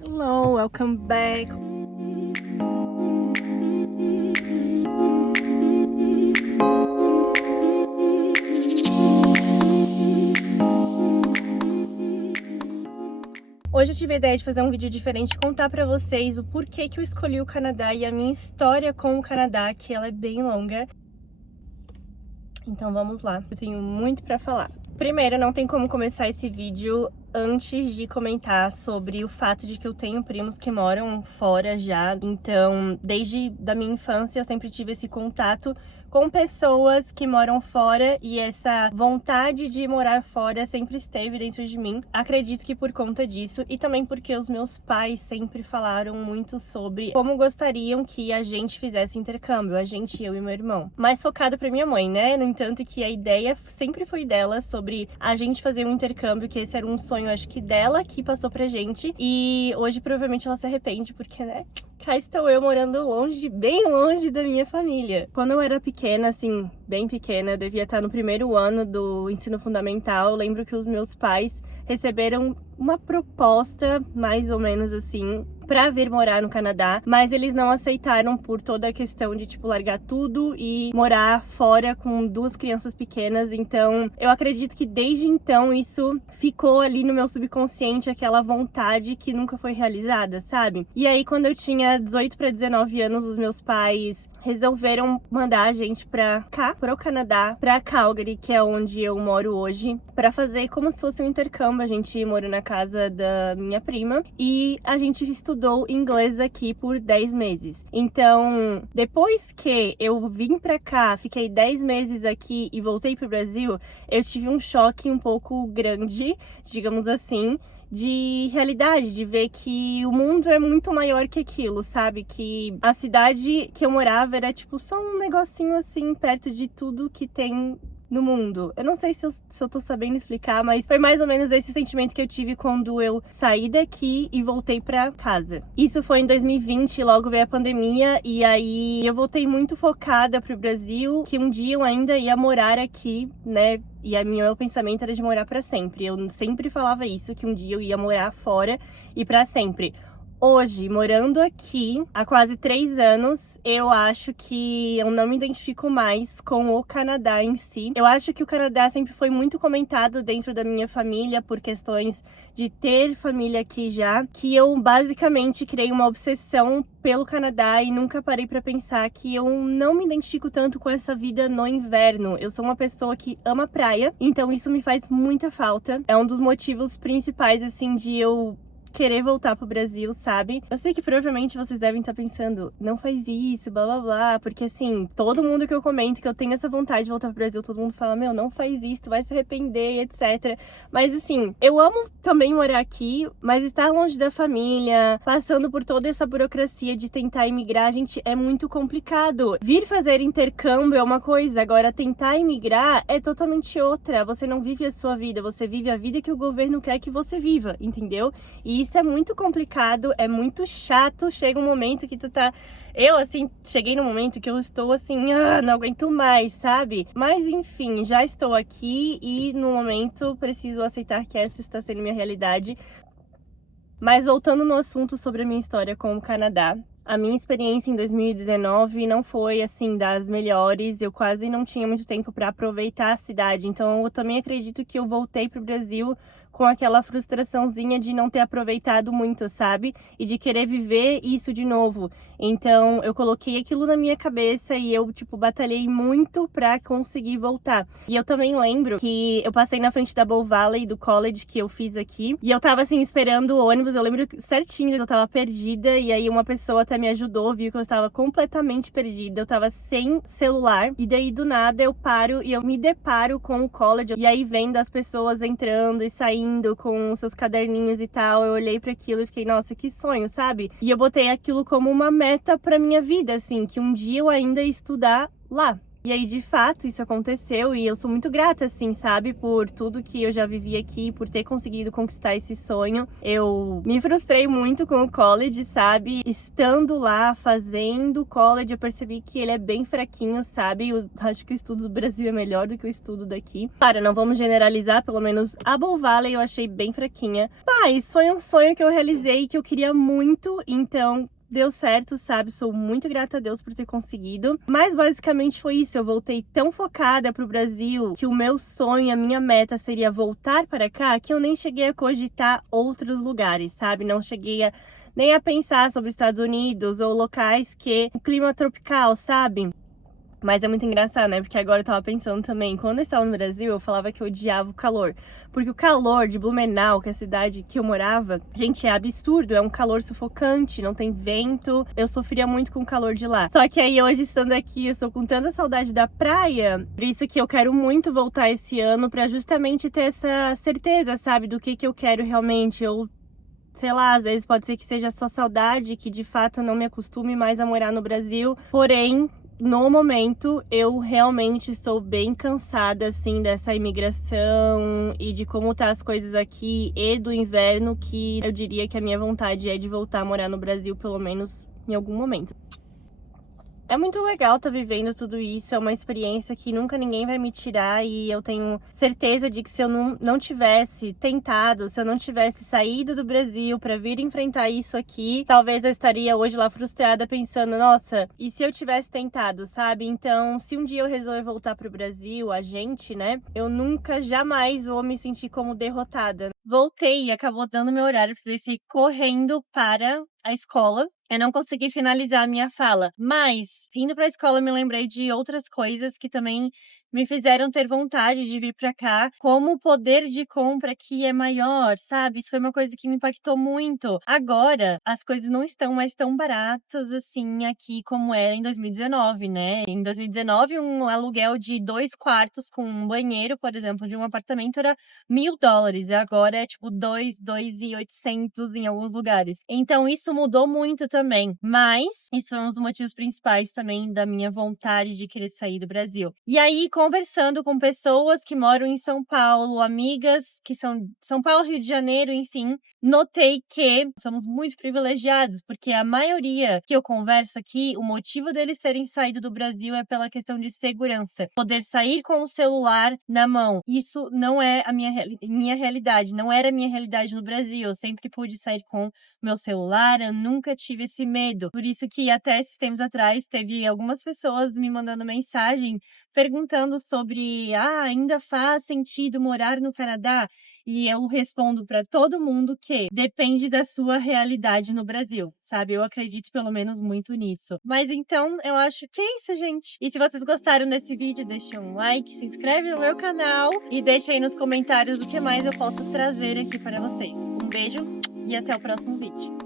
Hello, welcome back. Hoje eu tive a ideia de fazer um vídeo diferente e contar pra vocês o porquê que eu escolhi o Canadá e a minha história com o Canadá, que ela é bem longa. Então vamos lá, eu tenho muito pra falar. Primeiro, não tem como começar esse vídeo antes de comentar sobre o fato de que eu tenho primos que moram fora já. Então, desde da minha infância eu sempre tive esse contato com pessoas que moram fora e essa vontade de morar fora sempre esteve dentro de mim. Acredito que por conta disso e também porque os meus pais sempre falaram muito sobre como gostariam que a gente fizesse intercâmbio, a gente, eu e meu irmão. Mais focado pra minha mãe, né? No entanto que a ideia sempre foi dela sobre a gente fazer um intercâmbio, que esse era um sonho, acho que dela, que passou pra gente. E hoje provavelmente ela se arrepende porque, né? Cá estou eu morando longe, bem longe da minha família. Quando eu era pequena, assim, bem pequena, eu devia estar no primeiro ano do ensino fundamental, eu lembro que os meus pais receberam uma proposta, mais ou menos assim, pra vir morar no Canadá, mas eles não aceitaram por toda a questão de, tipo, largar tudo e morar fora com duas crianças pequenas. Então, eu acredito que desde então isso ficou ali no meu subconsciente, aquela vontade que nunca foi realizada, sabe? E aí, quando eu tinha 18 para 19 anos, os meus pais resolveram mandar a gente pra cá, pro Canadá, pra Calgary, que é onde eu moro hoje, pra fazer como se fosse um intercâmbio. A gente morou na casa da minha prima e a gente estudou inglês aqui por 10 meses. Então, depois que eu vim pra cá, fiquei 10 meses aqui e voltei pro Brasil, eu tive um choque um pouco grande, digamos assim, de realidade, de ver que o mundo é muito maior que aquilo, sabe? Que a cidade que eu morava era tipo só um negocinho assim, perto de tudo que tem no mundo. Eu não sei se eu tô sabendo explicar, mas foi mais ou menos esse sentimento que eu tive quando eu saí daqui e voltei pra casa. Isso foi em 2020, logo veio a pandemia, e aí eu voltei muito focada pro Brasil, que um dia eu ainda ia morar aqui, né? E meu pensamento era de morar pra sempre. Eu sempre falava isso, que um dia eu ia morar fora e pra sempre. Hoje, morando aqui há quase 3 anos, eu acho que eu não me identifico mais com o Canadá em si. Eu acho que o Canadá sempre foi muito comentado dentro da minha família por questões de ter família aqui já, que eu basicamente criei uma obsessão pelo Canadá e nunca parei pra pensar que eu não me identifico tanto com essa vida no inverno. Eu sou uma pessoa que ama praia, então isso me faz muita falta. É um dos motivos principais, assim, de eu querer voltar pro Brasil, sabe? Eu sei que provavelmente vocês devem estar pensando, não faz isso, blá blá blá, porque assim, todo mundo que eu comento que eu tenho essa vontade de voltar pro Brasil, todo mundo fala, meu, não faz isso, tu vai se arrepender, etc. Mas assim, eu amo também morar aqui, mas estar longe da família, passando por toda essa burocracia de tentar imigrar, gente, é muito complicado. Vir fazer intercâmbio é uma coisa, agora tentar imigrar é totalmente outra. Você não vive a sua vida, você vive a vida que o governo quer que você viva, entendeu? E isso é muito complicado, é muito chato, chega um momento que tu tá... Eu, assim, cheguei no momento que eu estou assim, não aguento mais, sabe? Mas, enfim, já estou aqui e, no momento, preciso aceitar que essa está sendo minha realidade. Mas, voltando no assunto sobre a minha história com o Canadá, a minha experiência em 2019 não foi, assim, das melhores. Eu quase não tinha muito tempo para aproveitar a cidade. Então, eu também acredito que eu voltei pro Brasil com aquela frustraçãozinha de não ter aproveitado muito, sabe? E de querer viver isso de novo. Então, eu coloquei aquilo na minha cabeça e eu, tipo, batalhei muito pra conseguir voltar. E eu também lembro que eu passei na frente da Bow Valley, do college que eu fiz aqui, e eu tava, assim, esperando o ônibus. Eu lembro certinho que eu tava perdida, e aí uma pessoa até me ajudou, viu que eu estava completamente perdida. Eu tava sem celular, e daí, do nada, eu paro e eu me deparo com o college, e aí vendo as pessoas entrando e saindo com seus caderninhos e tal, eu olhei para aquilo e fiquei, nossa, que sonho, sabe? E eu botei aquilo como uma meta para minha vida, assim, que um dia eu ainda ia estudar lá. E aí, de fato, isso aconteceu e eu sou muito grata, assim, sabe? Por tudo que eu já vivi aqui, por ter conseguido conquistar esse sonho. Eu me frustrei muito com o college, sabe? Estando lá, fazendo college, eu percebi que ele é bem fraquinho, sabe? Eu acho que o estudo do Brasil é melhor do que o estudo daqui. Claro, não vamos generalizar, pelo menos a Bow Valley eu achei bem fraquinha. Mas foi um sonho que eu realizei, que eu queria muito, então deu certo, sabe? Sou muito grata a Deus por ter conseguido. Mas basicamente foi isso. Eu voltei tão focada pro Brasil que o meu sonho, a minha meta seria voltar para cá, que eu nem cheguei a cogitar outros lugares, sabe? Não cheguei a nem a pensar sobre Estados Unidos ou locais que o clima é tropical, sabe? Mas é muito engraçado, né? Porque agora eu tava pensando também, quando eu estava no Brasil, eu falava que eu odiava o calor. Porque o calor de Blumenau, que é a cidade que eu morava, gente, é absurdo, é um calor sufocante, não tem vento. Eu sofria muito com o calor de lá. Só que aí hoje, estando aqui, eu estou com tanta saudade da praia, por isso que eu quero muito voltar esse ano pra justamente ter essa certeza, sabe? Do que eu quero realmente. Eu sei lá, às vezes pode ser que seja só saudade, que de fato não me acostume mais a morar no Brasil. Porém, no momento, eu realmente estou bem cansada, assim, dessa imigração e de como tá as coisas aqui e do inverno, que eu diria que a minha vontade é de voltar a morar no Brasil, pelo menos em algum momento. É muito legal estar vivendo tudo isso, é uma experiência que nunca ninguém vai me tirar e eu tenho certeza de que se eu não tivesse tentado, se eu não tivesse saído do Brasil para vir enfrentar isso aqui, talvez eu estaria hoje lá frustrada pensando, nossa, e se eu tivesse tentado, sabe? Então, se um dia eu resolver voltar pro Brasil, a gente, né, eu nunca, jamais vou me sentir como derrotada. Voltei e acabou dando meu horário, precisei sair correndo para a escola. Eu não consegui finalizar a minha fala, mas indo para a escola eu me lembrei de outras coisas que também me fizeram ter vontade de vir para cá, como o poder de compra aqui é maior, sabe? Isso foi uma coisa que me impactou muito. Agora, as coisas não estão mais tão baratas assim aqui como era em 2019, né? Em 2019, um aluguel de 2 quartos com um banheiro, por exemplo, de um apartamento era $1.000 e agora é tipo 2.800 em alguns lugares. Então isso mudou muito também, mas isso foi um dos motivos principais também da minha vontade de querer sair do Brasil. E aí, conversando com pessoas que moram em São Paulo, amigas que são de São Paulo, Rio de Janeiro, enfim, notei que somos muito privilegiados, porque a maioria que eu converso aqui, o motivo deles terem saído do Brasil é pela questão de segurança. Poder sair com o celular na mão. Isso não é a minha realidade, não era a minha realidade no Brasil. Eu sempre pude sair com meu celular, eu nunca tive esse medo. Por isso que até esses tempos atrás teve algumas pessoas me mandando mensagem perguntando sobre, ainda faz sentido morar no Canadá? E eu respondo para todo mundo que depende da sua realidade no Brasil, sabe? Eu acredito pelo menos muito nisso. Mas então, eu acho que é isso, gente. E se vocês gostaram desse vídeo, deixa um like, se inscreve no meu canal e deixa aí nos comentários o que mais eu posso trazer aqui para vocês. Um beijo e até o próximo vídeo.